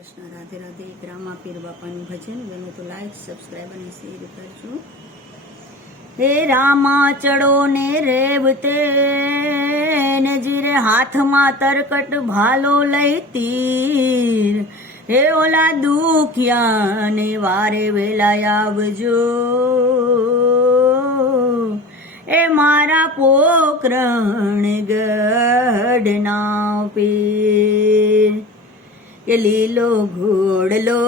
કૃષ્ણ, રાધે રાધે, ગ્રામા પીર બાપાનું ભજન. ગમે તો લાઈક સબસ્ક્રાઈબ અને શેર કરજો. હે રામા ચડો ને રેવતે ને જીરે હાથમાં તરકટ ભાલો લઈ તીર. હે ઓલા દુખ્યા ને વારે વેલા આવજો. એ મારા પોકરણ ગઢના પીર. કે લીલો ઘોડલો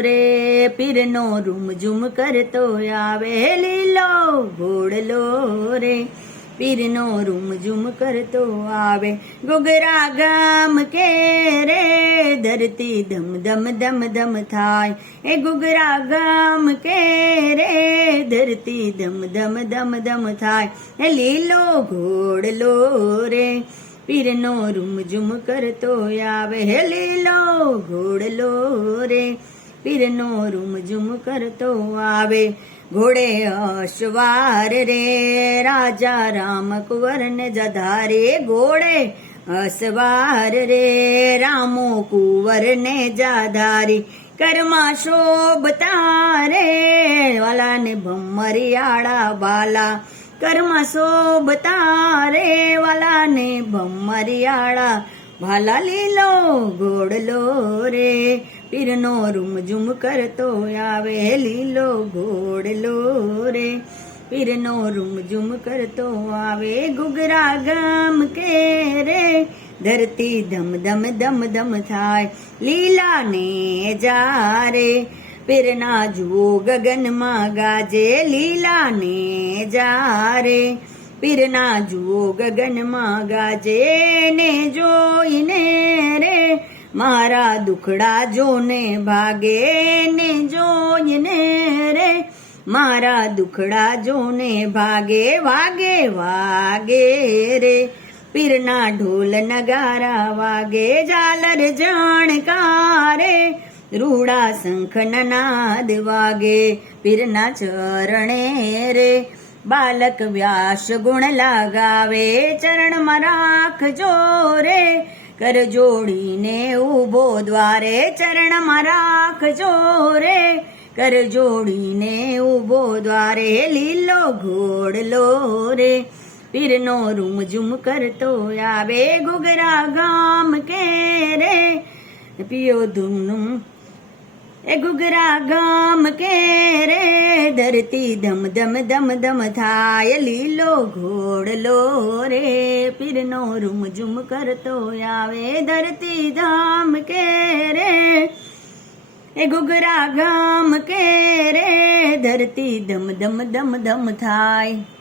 રે, પીરનો રૂમઝૂમ કરતો આવે. લીલો ઘોડલો રે, પીરનો રૂમઝૂમ કરતો આવે. ગોગરા ગામ કે રે, ધરતી ધમ ધમ ધમ ધમ થાય. એ ગુગરા ગામ કે રે, ધરતી ધમ ધમ ધમ ધમ થાય. એ લીલો ઘોડલો રે પીરનો રૂમઝુમ કરતો આવે. હે લીલો ઘોડલો રે. પીરનો રૂમઝુમ કરતો આવે. ઘોડે અશ્વાર રે. રાજા રામ કુંવરને જધારે ઘોડે અસવાર રે. રામો કુંવરને જાધારી કર્મા શોભતા રે. વાલા ને ભમરિયાળા બાલા કર્મ શોભતા રે વાલા ને ભમરિયાળા ભાલા લીલો ઘોડલો રે. પીરનો રૂમઝુમ કરતો આવે, લીલો ઘોડલો રે. પીરનો રૂમઝુમ કરતો આવે ગુગરા ગામ કે રે. ધરતી ધમ ધમ ધમ ધમ થાય લીલા ને જારે. પીરના જુઓ ગગનમાં ગાજે લીલા ને જારે પીરના જુઓ ગગનમાં ગાજે ને જોઈને રે. મારા દુખડા જોને ભાગે ને જોઈને રે. મારા દુખડા જોને ભાગે, વાગે વાગે રે. પીરના ઢોલ નગારા વાગે, ઝાલર જાણકારે. રૂડા શંખ નાદ વાગે, પીરના ચરણે રે. બાલક વ્યાસ ગુણ લાગાવે, ચરણમાં રાખજો રે. કર જોડીને ઊભો દ્વારે, ચરણમાં રાખજો રે. કર જોડીને ઊભો દ્વારે, લીલો ઘોડલો રે. પીરનો રૂમઝુમ કરતો આવે ગુગરા ગામ કે રે. પિયો ધૂમનું એ ગુગરા ગામ કે રે ધરતી ધમ ધમ ધમ ધમ થાય, લીલો ઘોડલો રે, પીરનો રૂમઝુમ કરતો આવે, ધરતી ધામ કે રે. એ ગુગરા ગામ કે રે ધરતી ધમ ધમ ધમ ધમ થાય.